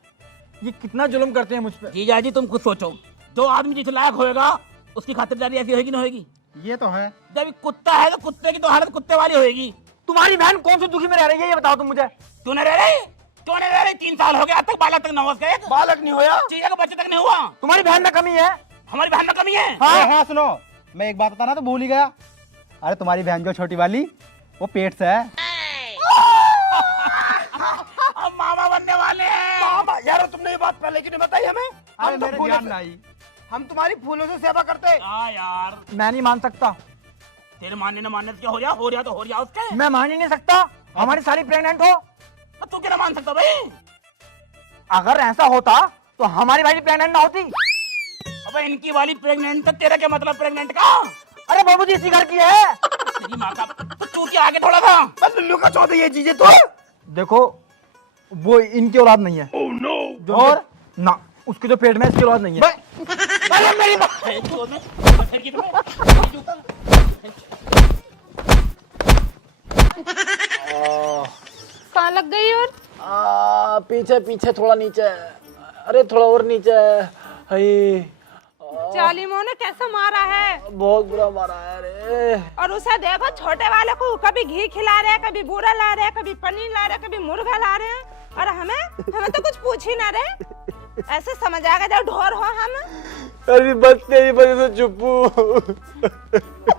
ये कितना जुल्म करते हैं मुझ पे। जीजा जी तुम खुद सोचो, जो आदमी जिस लायक होएगा उसकी खातिरदारी ऐसी होगी ना होगी। ये तो है। जब कुत्ता है तो कुत्ते की तो हालत कुत्ते वाली होगी। तुम्हारी बहन कौन सी दुखी में रह रही है ये बताओ तुम मुझे। क्यों नहीं रह रही? क्यों नहीं रह रही? 3 साल हो गए, आज तक बालक तक न हो उसका एक बालक नहीं होया। चीजा का बच्चे तक नहीं हुआ। तुम्हारी बहन में कमी है। हमारी बहन में कमी है। हाँ हाँ, सुनो, मैं एक बात बताना तो भूल ही गया। अरे तुम्हारी बहन जो छोटी वाली, वो पेट से है। अब मामा बनने वाले हैं। मामा यार, तुमने ये बात पहले क्यों नहीं बताई हमें? अरे हम तो मेरे फूलों ध्यान से- में आई। हम तुम्हारी फूलों से सेवा करते। हाँ यार, मैं नहीं मान सकता। तेरे मानने न मानने से क्या हो गया तो हो गया उसके। मैं मान ही नहीं सकता हमारी साली प्रेग्नेंट हो। तो तू क्या मान सकता भाई? अगर ऐसा होता तो हमारी वाली प्रेग्नेंट ना होती। अबे इनकी वाली प्रेग्नेंट तो तेरा क्या मतलब प्रेग्नेंट का? अरे बाबू जी इसी घर की है। तेरी माँ का तो तू क्या आगे थोड़ा था? बस लुल्लू का चौथा ये चीजें तो। देखो वो इनकी औलाद नहीं है। जो और ना उसके जो पेट में है, इसकी औलाद नहीं है। अरे मेरी माँ फिर की तुम्हें कहाँ लग गई और? पीछे पीछे थोड़ा नीचे। अरे थोड़ा और नीचे। जालिमों ने कैसा मारा है। बहुत बुरा मारा है। अरे और उसे देखो, छोटे वाले को कभी घी खिला रहे हैं, कभी बूरा ला रहे हैं, कभी पनीर ला रहे हैं, कभी मुर्गा ला रहे हैं, और हमें तो कुछ पूछ ही ना रहे। ऐसे समझ आ गया जब ढोर हो हम। अरे बस तेरी वजह से चुप हूँ।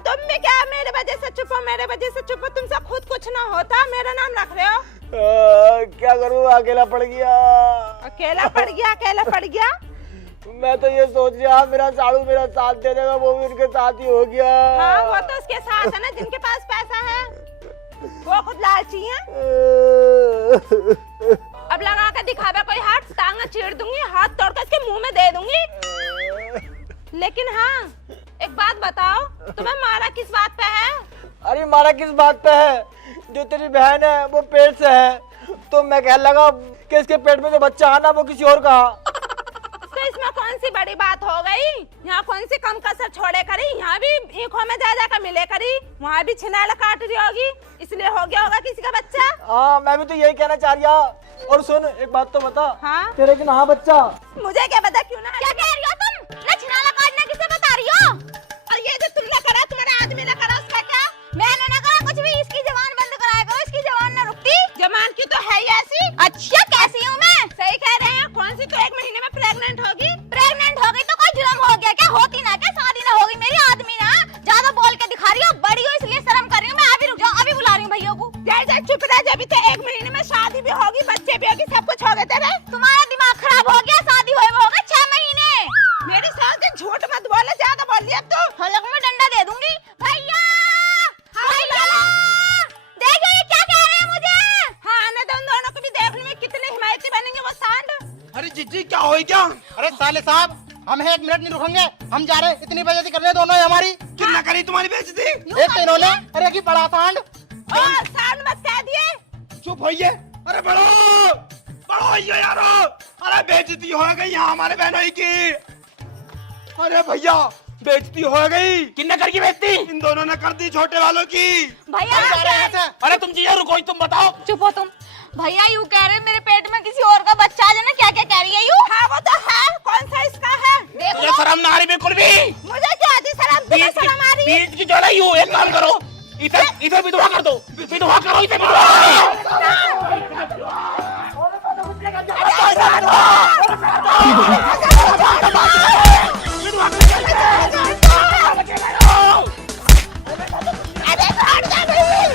तुम भी क्या मेरे वजह से चुप हो? मेरे वजह से चुप हो? तुमसे खुद कुछ ना होता, मेरा नाम रख रहे हो। क्या करूँ, अकेला पड़ गया। अकेला पड़ गया, अकेला पड़ गया। मैं तो ये सोच रहा मेरा साड़ू मेरा साथ दे देगा, वो भी उनके साथ ही हो गया। हाँ वो तो उसके साथ है ना, जिनके पास पैसा है वो खुद लालची है। अब लगा के दिखावे कोई हाथ, टांग चीर दूंगी, हाथ तोड़कर इसके मुंह में दे दूंगी। लेकिन हाँ एक बात बताओ, तुम्हें मारा किस बात पे है? अरे मारा किस बात पे है? जो तेरी बहन है वो पेट से है, तो मैं कहने लगा कि इसके पेट में जो बच्चा आना वो किसी और का। तो इसमें कौन सी बड़ी बात हो गई? यहाँ कौन सी कम कसर छोड़े करी? यहाँ भी ईखों में जा जाकर मिले करी, वहाँ भी छिनाला काट रही होगी, इसलिए हो गया होगा किसी का बच्चा। हाँ मैं भी तो यही कहना चाह रहा। और सुन एक बात तो बता, हाँ? तेरे कि ना बच्चा। मुझे क्या पता क्यों ना। क्या कह रही हो तुम? ना छिनाला काटना किसे बता रही हो? और ये जो तुमने करा, तुम्हारे आदमी ने करा, उसका क्या? मैंने ना करा कुछ भी। इसकी जबान बंद कराया करो, इसकी जबान ना रुकती। जबान की तो है ही ऐसी। अच्छा कैसी हूँ मैं? सही कह रहे हैं। कौन सी तो 1 महीने में प्रेग्नेंट होगी। प्रेग्नेंट हो गई तो कोई जुर्म हो गया क्या? होती ना क्या, शादी ना होगी मेरी। आदमी ना ज्यादा बोल के दिखा रही हो, बड़ी हो इसलिए शर्म कर रही हूँ मैं। अभी रुक जाओ, अभी बुला रही हूँ भैया को। जय चुप रह, जब तो 1 महीने में शादी भी होगी, बच्चे भी होगी, सब कुछ हो गया तेरे। तुम्हारा दिमाग खराब हो गया, शादी हुए हो गए 6 महीने। मेरी सास से झूठ मत बोले, ज्यादा बोल लिया तू। हलक में डंडा दे दूंगी। भैया देखो ये क्या कह रहे हैं मुझे। हाँ आने दो, उन दोनों को भी देखने में कितने हिमायती बनेंगे वो सांड। अरे जीजी क्या हुई क्या? अरे साले साहब, हम 1 मिनट नहीं रुकेंगे, हम जा रहे हैं। इतनी बेइज्जती कर रहे हैं दोनों ही हमारी। कितना करी तुम्हारी बेइज्जती? एक तो इन्होंने, अरे की बड़ा सांड। और सांड मत कह दिए। चुप होइए। अरे बड़ो बड़ो होइए यारो। अरे बेइज्जती हो गई यहाँ हमारे बहनों की। अरे भैया बेइज्जती हो गई। किन्ने करके बेचती? इन दोनों ने कर दी छोटे वालों की। भैया अरे तुम जीजा रुको, तुम बताओ। चुप हो तुम। भैया यूं कह रहे हैं मेरे पेट में किसी और का बच्चा आ जाना। क्या क्या कह रही है यूं? हाँ वो तो है। कौन सा इसका है? देख तुझे लो। शर्म ना आ रही बिल्कुल भी? मुझे क्या आती शर्म? तुम्हें शर्म आ रही है? बीच की जोड़ा यूं, एक काम करो, इधर विधवा कर दो। विधवा करो, इधर विधवा।